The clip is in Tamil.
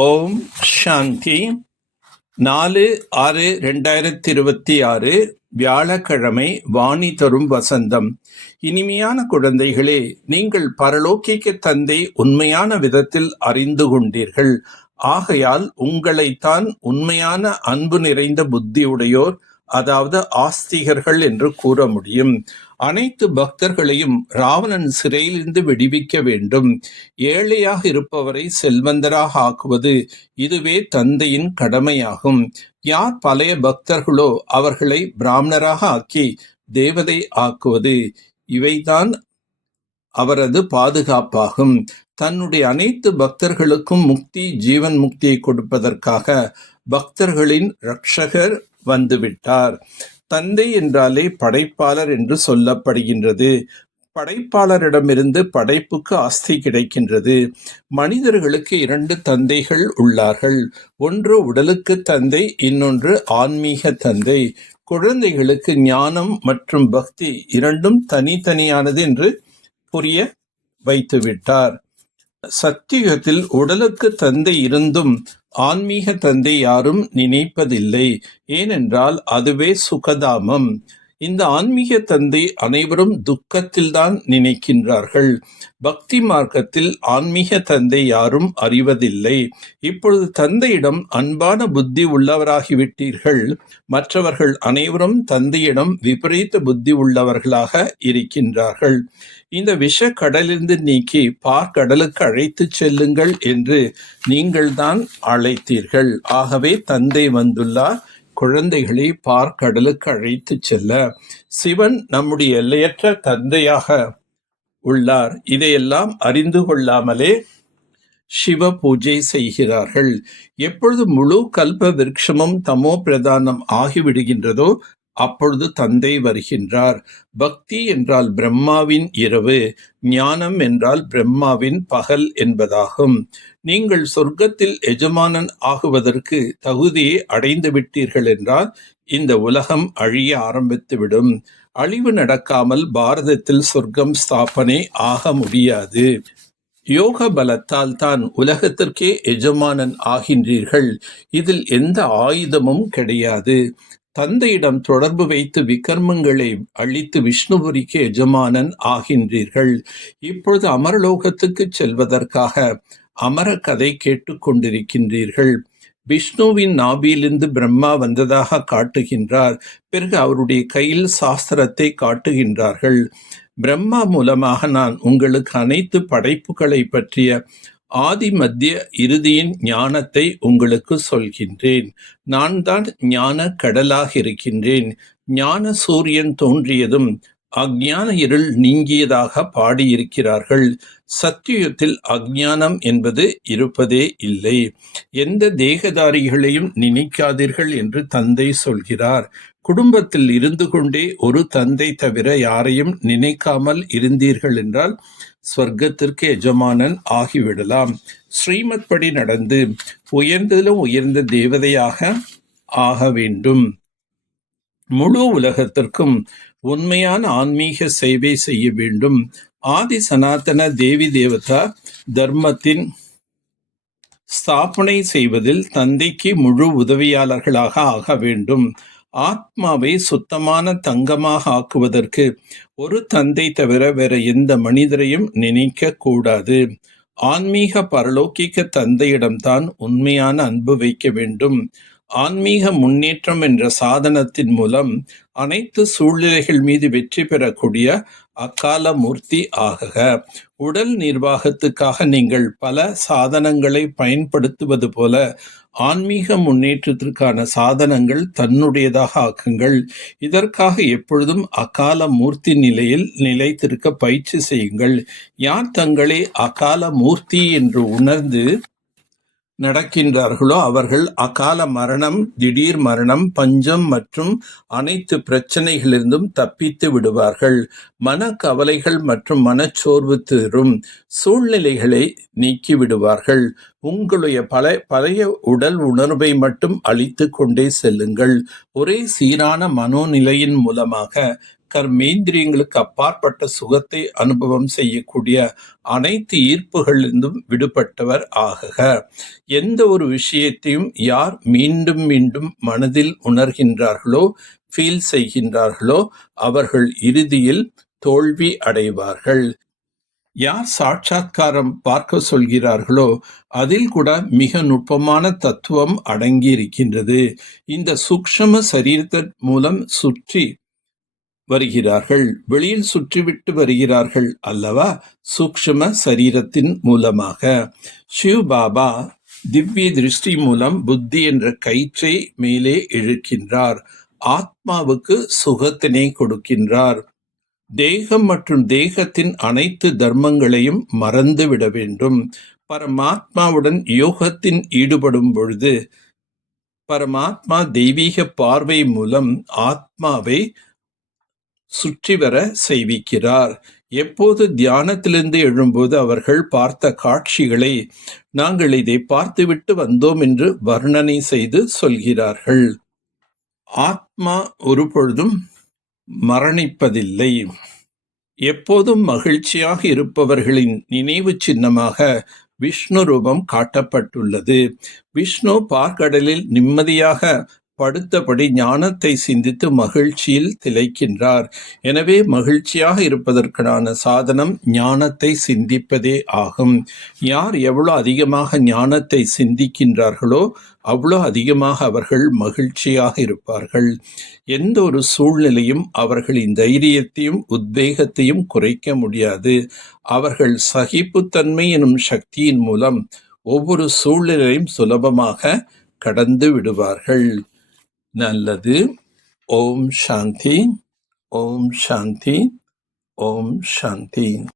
ஓம் சாந்தி. 4/6/2026 வியாழக்கிழமை. வாணி தரும் வசந்தம். இனிமையான குழந்தைகளே, நீங்கள் பரலோகிக்க தந்தை உண்மையான விதத்தில் அறிந்து கொண்டீர்கள். ஆகையால் உங்களைத்தான் உண்மையான அன்பு நிறைந்த புத்தியுடையோர், அதாவது ஆஸ்திகர்கள் என்று கூற முடியும். அனைத்து பக்தர்களையும் ராவணன் சிறையிலிருந்து விடுவிக்க வேண்டும். ஏழையாக இருப்பவரை செல்வந்தராக ஆக்குவது இதுவே தந்தையின் கடமையாகும். யார் பழைய பக்தர்களோ அவர்களை பிராமணராக ஆக்கி தேவதை ஆக்குவது இவைதான் அவரது பாதுகாப்பாகும். தன்னுடைய அனைத்து பக்தர்களுக்கும் முக்தி, ஜீவன் முக்தியை கொடுப்பதற்காக பக்தர்களின் ரட்சகர் வந்துவிட்டார். தந்தை என்றாலே படைப்பாளர் என்று சொல்லப்படுகின்றது. படைப்பாளரிடமிருந்து படைப்புக்கு ஆஸ்தி கிடைக்கின்றது. மனிதர்களுக்கு 2 தந்தைகள் உள்ளார்கள். ஒன்று உடலுக்கு தந்தை, இன்னொன்று ஆன்மீக தந்தை. குழந்தைகளுக்கு ஞானம் மற்றும் பக்தி இரண்டும் தனித்தனியானது என்று புரிய வைத்துவிட்டார். சத்தியுகத்தில் உடலுக்கு தந்தை இருந்தும் ஆன்மீக தந்தை யாரும் நினைப்பதில்லை. ஏனென்றால் அதுவே சுகதாமம். இந்த ஆன்மீக தந்தை அனைவரும் துக்கத்தில்தான் நினைக்கின்றார்கள். பக்தி மார்க்கத்தில் ஆன்மீக தந்தை யாரும் அறிவதில்லை. இப்பொழுது தந்தையிடம் அன்பான புத்தி உள்ளவராகிவிட்டீர்கள். மற்றவர்கள் அனைவரும் தந்தையிடம் விபரீத புத்தி உள்ளவர்களாக இருக்கின்றார்கள். இந்த விஷ கடலிலிருந்து நீக்கி பார்க்கடலுக்கு அழைத்து செல்லுங்கள் என்று நீங்கள்தான் அழைத்தீர்கள். ஆகவே தந்தை வந்துள்ளார் குழந்தைகளை பார்க்கடலுக்கு அழைத்து செல்ல. சிவன் நம்முடைய எல்லையற்ற தந்தையாக உள்ளார். இதையெல்லாம் அறிந்து கொள்ளாமலே சிவ பூஜை செய்கிறார்கள். எப்பொழுது முழு கல்ப விருட்சமும் தமோ பிரதானம் ஆகிவிடுகின்றதோ அப்பொழுது தந்தை வருகின்றார். பக்தி என்றால் பிரம்மாவின் இரவு, ஞானம் என்றால் பிரம்மாவின் பகல் என்பதாகும். நீங்கள் சொர்க்கத்தில் எஜமானன் ஆகுவதற்கு தகுதியை அடைந்து விட்டீர்கள் என்றால் இந்த உலகம் அழிய ஆரம்பித்துவிடும். அழிவு நடக்காமல் பாரதத்தில் சொர்க்கம் ஸ்தாபனை ஆக முடியாது. யோக பலத்தால் தான் உலகத்திற்கே எஜமானன் ஆகின்றீர்கள். இதில் எந்த ஆயுதமும் கிடையாது. தந்தையிடம் தொடர்பு வைத்து விக்ரமங்களை அழித்து விஷ்ணுபுரிக்கு எஜமானன் ஆகின்றீர்கள். இப்பொழுது அமரலோகத்துக்கு செல்வதற்காக அமர கதை கேட்டுக்கொண்டிருக்கின்றீர்கள். விஷ்ணுவின் நாபியிலிருந்து பிரம்மா வந்ததாக காட்டுகின்றார். பிறகு அவருடைய கையில் சாஸ்திரத்தை காட்டுகின்றார்கள். பிரம்மா மூலமாக நான் உங்களுக்கு அனைத்து படைப்புகளை பற்றிய ஆதி மத்திய இறுதியின் ஞானத்தை உங்களுக்கு சொல்கின்றேன். நான் தான் ஞான கடலாக இருக்கின்றேன். ஞான சூரியன் தோன்றியதும் அஞ்ஞான இருள் நீங்கியதாக பாடியிருக்கிறார்கள். சத்தியுகத்தில் அஞ்ஞானம் என்பது இருப்பதே இல்லை. எந்த தேகதாரிகளையும் நினைக்காதீர்கள் என்று தந்தை சொல்கிறார். குடும்பத்தில் இருந்து கொண்டே ஒரு தந்தை தவிர யாரையும் நினைக்காமல் இருந்தீர்கள் என்றால் ஸ்வர்க்கத்திற்கு எஜமானன் ஆகிவிடலாம். ஸ்ரீமத் படி நடந்து உயர்ந்ததிலும் உயர்ந்த தேவதையாக ஆக வேண்டும். முழு உலகத்திற்கும் உண்மையான ஆன்மீக சேவை செய்ய வேண்டும். ஆதி சனாதன தேவி தேவதா தர்மத்தின் ஸ்தாபனை செய்வதில் தந்தைக்கு முழு உதவியாளர்களாக ஆக வேண்டும். ஆத்மாவை சுத்தமான தங்கமாக ஆக்குவதற்கு ஒரு தந்தை தவிர வேற எந்த மனிதரையும் நினைக்க கூடாது. ஆன்மீக பரலோகிக்க தந்தையிடம்தான் உண்மையான அன்பு வைக்க வேண்டும். ஆன்மீக முன்னேற்றம் என்ற சாதனத்தின் மூலம் அனைத்து சூழ்நிலைகள் மீது வெற்றி பெறக்கூடிய அக்கால மூர்த்தி ஆகுக. உடல் நிர்வாகத்துக்காக நீங்கள் பல சாதனங்களை பயன்படுத்துவது போல ஆன்மீக முன்னேற்றத்திற்கான சாதனங்கள் தன்னுடையதாக ஆக்குங்கள். இதற்காக எப்பொழுதும் அகால மூர்த்தி நிலையில் நிலைத்திருக்க பயிற்சி செய்யுங்கள். யார் தங்களை அகால மூர்த்தி என்று உணர்ந்து நடக்கின்றார்களோ அவர்கள் அகால மரணம், திடீர் மரணம், பஞ்சம் மற்றும் அனைத்து பிரச்சனைகளிலிருந்தும் தப்பித்து விடுவார்கள். மனக்கவலைகள் மற்றும் மனச்சோர்வு தரும் சூழ்நிலைகளை நீக்கி விடுவார்கள். உங்களுடைய பழைய உடல் உணர்வை மட்டும் அழித்து கொண்டே செல்லுங்கள். ஒரே சீரான மனோநிலையின் மூலமாக கர்மேந்திரியங்களுக்கு அப்பாற்பட்ட சுகத்தை அனுபவம் செய்யக்கூடிய அனைத்து ஈர்ப்புகளிலிருந்தும் விடுபட்டவர் ஆகுக. எந்த ஒரு விஷயத்தையும் யார் மீண்டும் மீண்டும் மனதில் உணர்கின்றார்களோ, ஃபீல் செய்கின்றார்களோ, அவர்கள் இறுதியில் தோல்வி அடைவார்கள். யார் சாட்சாத்காரம் பார்க்க சொல்கிறார்களோ அதில் கூட மிக நுட்பமான தத்துவம் அடங்கி இருக்கின்றது. இந்த சூக்ஷ்ம சரீரத்தின் மூலம் சுற்றி வருகிறார்கள், வெளியில் சுற்றிவிட்டு வருகிறார்கள் அல்லவா, சூக்ஷ்ம சரீரத்தின் மூலமாக. சிவ் பாபா திவ்ய திருஷ்டி மூலம் புத்தி என்ற கயிற்றை மேலே இழுக்கின்றார். ஆத்மாவுக்கு சுகத்தினை கொடுக்கின்றார். தேகம் மற்றும் தேகத்தின் அனைத்து தர்மங்களையும் மறந்துவிட வேண்டும். பரமாத்மாவுடன் யோகத்தின் ஈடுபடும் பொழுது பரமாத்மா தெய்வீக பார்வை மூலம் ஆத்மாவை சுற்றி வர செய்விக்கிறார். எப்போது தியானத்திலிருந்து எழும்போது அவர்கள் பார்த்த காட்சிகளை நாங்கள் இதை பார்த்துவிட்டு வந்தோம் என்று வர்ணனை செய்து சொல்கிறார்கள். ஆத்மா ஒரு பொழுதும் மரணிப்பதில்லை. எப்போதும் மகிழ்ச்சியாக இருப்பவர்களின் நினைவு சின்னமாக விஷ்ணு ரூபம் காட்டப்பட்டுள்ளது. விஷ்ணு பார்க்கடலில் நிம்மதியாக படுத்தபடி ஞானத்தை சிந்தித்து மகிழ்ச்சியில் திளைக்கின்றார். எனவே மகிழ்ச்சியாக இருப்பதற்கான சாதனம் ஞானத்தை சிந்திப்பதே ஆகும். யார் எவ்வளோ அதிகமாக ஞானத்தை சிந்திக்கின்றார்களோ அவ்வளோ அதிகமாக அவர்கள் மகிழ்ச்சியாக இருப்பார்கள். எந்த ஒரு சூழ்நிலையும் அவர்களின் தைரியத்தையும் உத்வேகத்தையும் குறைக்க முடியாது. அவர்கள் சகிப்புத்தன்மை எனும் சக்தியின் மூலம் ஒவ்வொரு சூழ்நிலையும் சுலபமாக கடந்து விடுவார்கள். நல்லது. ஓம் சாந்தி, ஓம் சாந்தி, ஓம் சாந்தி.